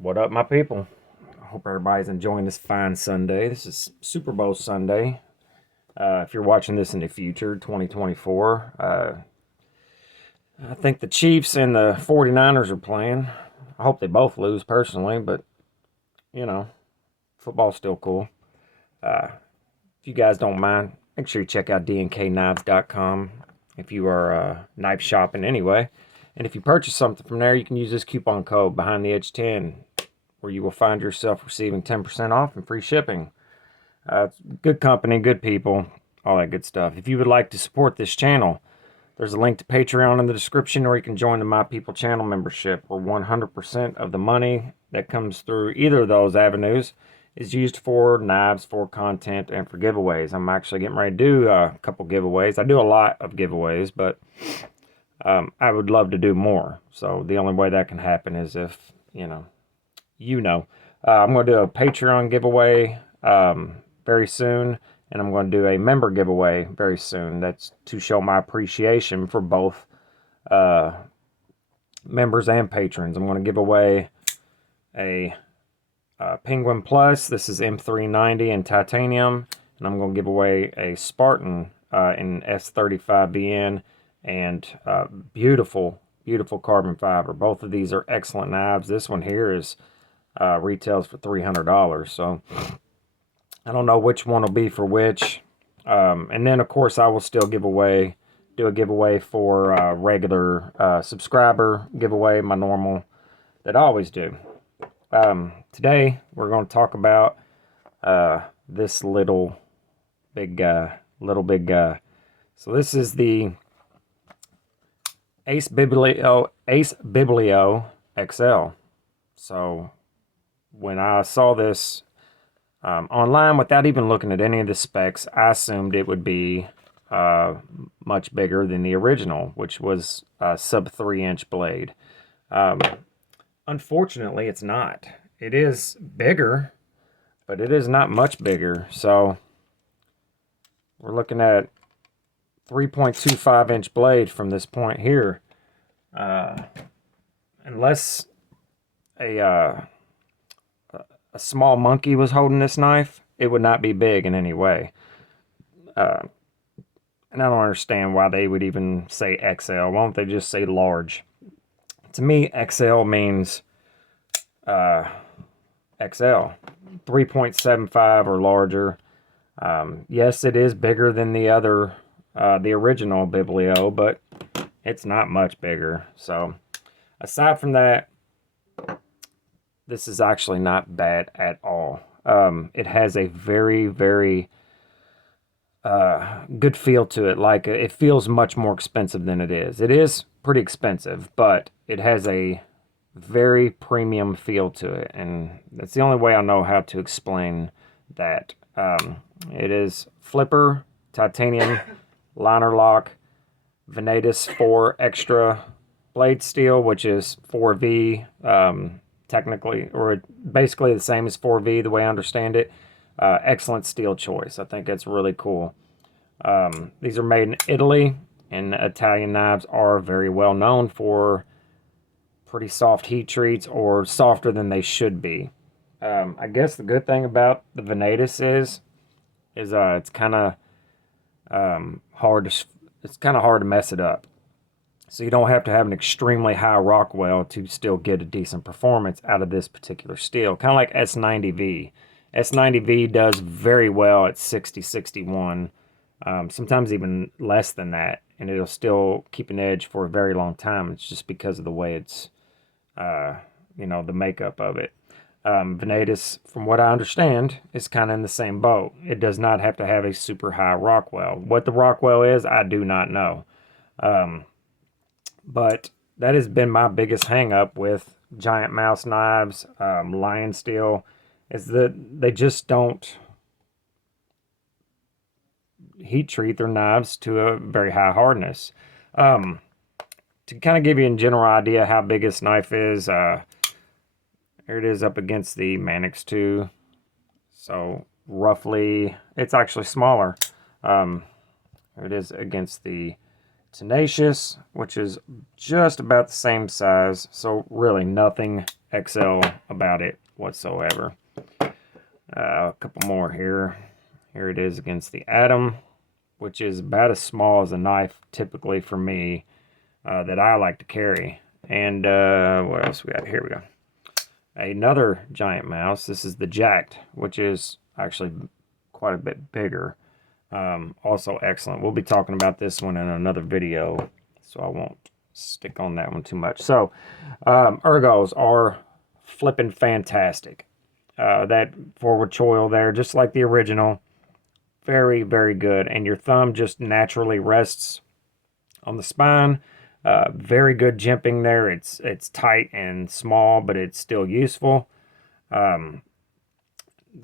What up, my people? I hope everybody's enjoying this fine Sunday. This is Super Bowl Sunday. If you're watching this in the future, 2024, I think the Chiefs and the 49ers are playing. I hope they both lose personally, but, you know, football's still cool. If you guys don't mind, make sure you check out DNKKnives.com if you are knife shopping anyway. And if you purchase something from there, you can use this coupon code Behind the Edge 10, where you will find yourself receiving 10% off and free shipping. Good company, good people, all that good stuff. If you would like to support this channel, there's a link to Patreon in the description, or you can join the My People channel membership, where 100% of the money that comes through either of those avenues is used for knives, for content, and for giveaways. I'm actually getting ready to do a couple giveaways. I do a lot of giveaways, but I would love to do more. So the only way that can happen is if, I'm going to do a Patreon giveaway very soon, and I'm going to do a member giveaway very soon. That's to show my appreciation for both members and patrons. I'm going to give away a Penguin Plus. This is M390 in titanium, and I'm going to give away a Spartan in S35VN and beautiful carbon fiber. Both of these are excellent knives. This one here is retails for $300, so I don't know which one will be for which. And then of course I will still do a giveaway for regular subscriber giveaway, my normal that I always do. Today we're going to talk about this little big guy. So this is the Ace Biblio XL. So when I saw this online, without even looking at any of the specs, I assumed it would be much bigger than the original, which was a sub 3-inch blade. Unfortunately, it's not. It is bigger, but it is not much bigger. So we're looking at 3.25-inch blade from this point here. Unless a small monkey was holding this knife, it would not be big in any way. And I don't understand why they would even say XL. Why don't they just say large? To me, XL means XL, 3.75 or larger. Yes, it is bigger than the original Biblio, but it's not much bigger. So aside from that, this is actually not bad at all. It has a very, very good feel to it. Like, it feels much more expensive than it is. It is pretty expensive, but it has a very premium feel to it, and that's the only way I know how to explain that. It is flipper, titanium, liner lock, Venatus 4 extra blade steel, which is 4V, technically, or basically the same as 4V the way I understand it. Excellent steel choice. I think it's really cool. These are made in Italy, and Italian knives are very well known for pretty soft heat treats, or softer than they should be. I guess the good thing about the Venatus is it's kind of hard to mess it up. So you don't have to have an extremely high Rockwell to still get a decent performance out of this particular steel. Kind of like S90V. S90V does very well at 60, 61, sometimes even less than that, and it'll still keep an edge for a very long time. It's just because of the way it's, the makeup of it. Venatus, from what I understand, is kind of in the same boat. It does not have to have a super high Rockwell. What the Rockwell is, I do not know. But that has been my biggest hang-up with Giantmouse knives, Lion Steel, is that they just don't heat treat their knives to a very high hardness. To kind of give you a general idea how big this knife is, here it is up against the Manix 2. So roughly, it's actually smaller. Here it is against the Tenacious, which is just about the same size, so really nothing XL about it whatsoever. A couple more here. Here it is against the Atom, which is about as small as a knife typically for me that I like to carry. And what else we got? Here we go. Another giant mouse. This is the Jacked, which is actually quite a bit bigger. Also excellent. We'll be talking about this one in another video, so I won't stick on that one too much. So, ergos are flipping fantastic. That forward choil there, just like the original, very, very good. And your thumb just naturally rests on the spine. Very good jimping there. It's tight and small, but it's still useful.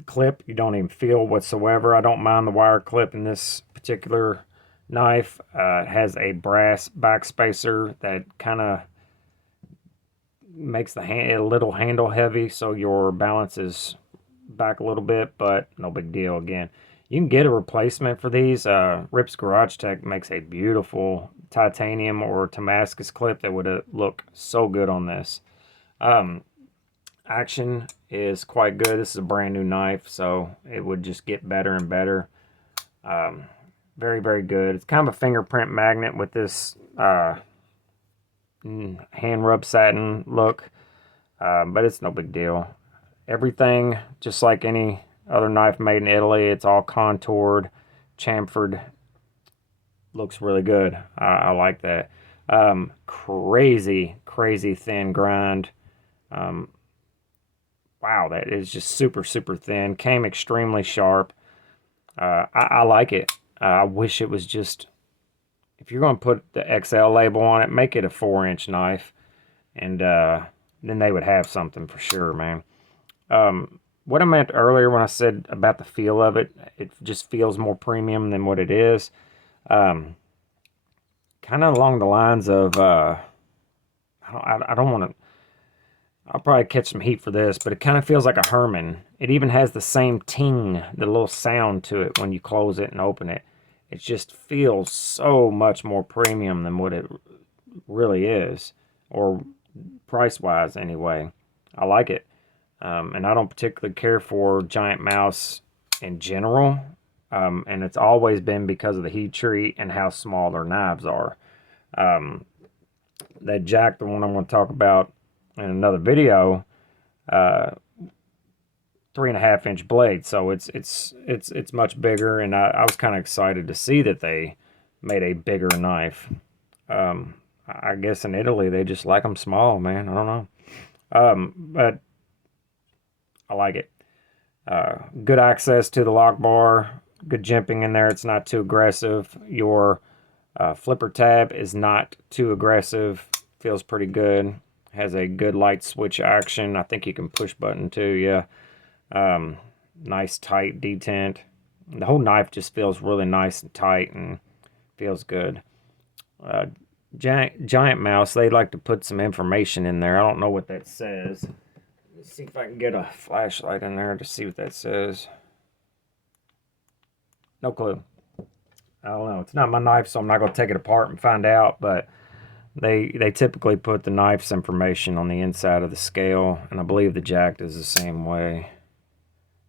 Clip, you don't even feel whatsoever. I don't mind the wire clip in this particular knife. It has a brass backspacer that kind of makes the little handle heavy, so your balance is back a little bit, but no big deal. Again, you can get a replacement for these. Rips Garage Tech makes a beautiful titanium or Damascus clip that would look so good on this. Action is quite good. This is a brand new knife, so it would just get better and better. Very, very good. It's kind of a fingerprint magnet with this hand rub satin look, but it's no big deal. Everything, just like any other knife made in Italy, it's all contoured, chamfered. Looks really good. I like that. Crazy, crazy thin grind. Wow, that is just super, super thin. Came extremely sharp. I like it. I wish it was just, if you're going to put the XL label on it, make it a 4-inch knife. And then they would have something for sure, man. What I meant earlier when I said about the feel of it, it just feels more premium than what it is. Kind of along the lines of, I don't want to, I'll probably catch some heat for this, but it kind of feels like a Herman. It even has the same ting, the little sound to it when you close it and open it. It just feels so much more premium than what it really is, or price-wise anyway. I like it. And I don't particularly care for Giantmouse in general, and it's always been because of the heat treat and how small their knives are. That Jack, the one I'm going to talk about in another video, 3.5-inch blade, so it's much bigger, and I was kind of excited to see that they made a bigger knife. I guess in Italy they just like them small, man. I don't know, but I like it. Good access to the lock bar, good jimping in there. It's not too aggressive. Your flipper tab is not too aggressive. Feels pretty good. Has a good light switch action. I think you can push button too, yeah. Nice tight detent. The whole knife just feels really nice and tight and feels good. Giantmouse, they like to put some information in there. I don't know what that says. Let's see if I can get a flashlight in there to see what that says. No clue. I don't know. It's not my knife, so I'm not going to take it apart and find out, but they typically put the knife's information on the inside of the scale, and I believe the Jacked is the same way.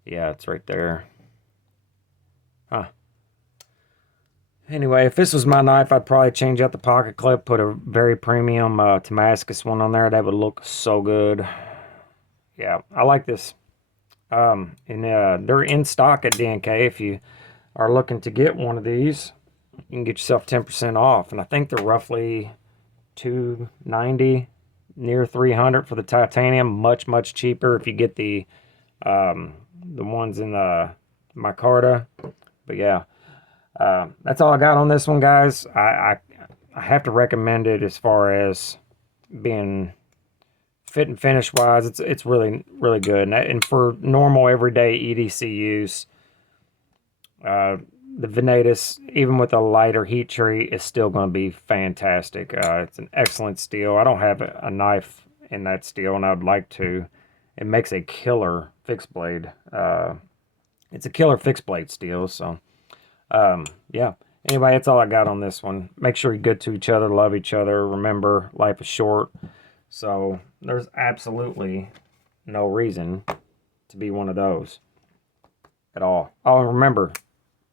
Yeah, it's right there. Huh. Anyway, if this was my knife, I'd probably change out the pocket clip, put a very premium Damascus one on there. That would look so good. Yeah, I like this. And they're in stock at DNK. If you are looking to get one of these, you can get yourself 10% off. And I think they're roughly $290, near $300 for the titanium. Much, much cheaper if you get the ones in the micarta. But yeah, that's all I got on this one, guys. I have to recommend it as far as being fit and finish wise. It's really, really good. And for normal everyday EDC use, the Venatus, even with a lighter heat treat, is still going to be fantastic. It's an excellent steel. I don't have a knife in that steel, and I'd like to. It makes a killer fixed blade. It's a killer fixed blade steel. So, yeah. Anyway, that's all I got on this one. Make sure you're good to each other, love each other. Remember, life is short. So there's absolutely no reason to be one of those at all. Oh, and remember,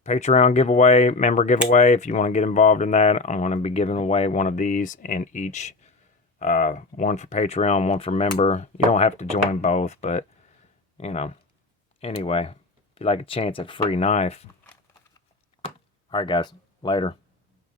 Patreon giveaway, member giveaway. If you want to get involved in that, I'm going to be giving away one of these in each. One for Patreon, one for member. You don't have to join both, but, you know. Anyway, if you like a chance at a free knife. All right, guys. Later.